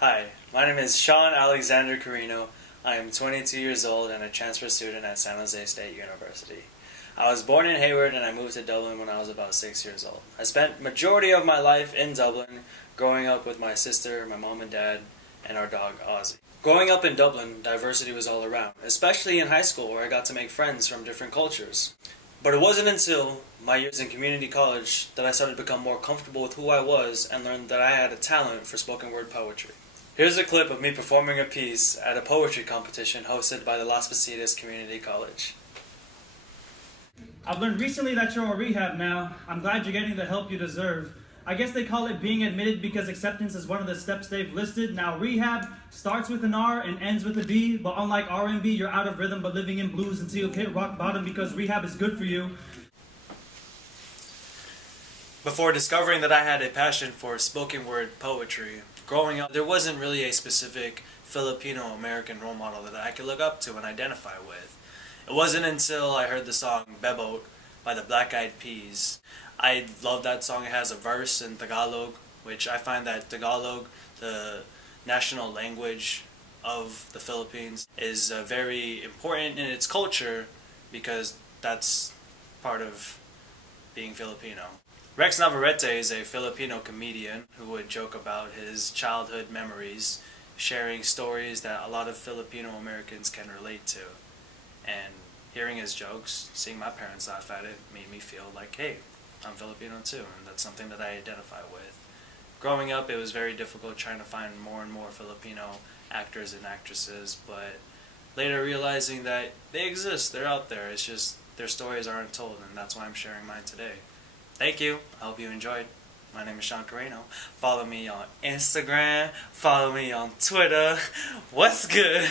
Hi, my name is Sean Alexander Carino. I am 22 years old and a transfer student at San Jose State University. I was born in Hayward and I moved to Dublin when I was about 6 years old. I spent majority of my life in Dublin, growing up with my sister, my mom and dad, and our dog Ozzy. Growing up in Dublin, diversity was all around, especially in high school where I got to make friends from different cultures. But it wasn't until my years in community college that I started to become more comfortable with who I was and learned that I had a talent for spoken word poetry. Here's a clip of me performing a piece at a poetry competition hosted by the Las Positas Community College. I've learned recently that you're on rehab now. I'm glad you're getting the help you deserve. I guess they call it being admitted because acceptance is one of the steps they've listed. Now rehab starts with an R and ends with a B, but unlike R&B, you're out of rhythm but living in blues until you've hit rock bottom because rehab is good for you. Before discovering that I had a passion for spoken word poetry, growing up, there wasn't really a specific Filipino-American role model that I could look up to and identify with. It wasn't until I heard the song Beboat by the Black Eyed Peas. I love that song. It has a verse in Tagalog, which I find that Tagalog, the national language of the Philippines, is very important in its culture because that's part of being Filipino. Rex Navarrete is a Filipino comedian who would joke about his childhood memories, sharing stories that a lot of Filipino Americans can relate to. And hearing his jokes, seeing my parents laugh at it, made me feel like, hey, I'm Filipino too, and that's something that I identify with. Growing up, it was very difficult trying to find more and more Filipino actors and actresses, but later realizing that they exist, they're out there, it's just their stories aren't told, and that's why I'm sharing mine today. Thank you. I hope you enjoyed. My name is Sean Carino. Follow me on Instagram. Follow me on Twitter. What's good?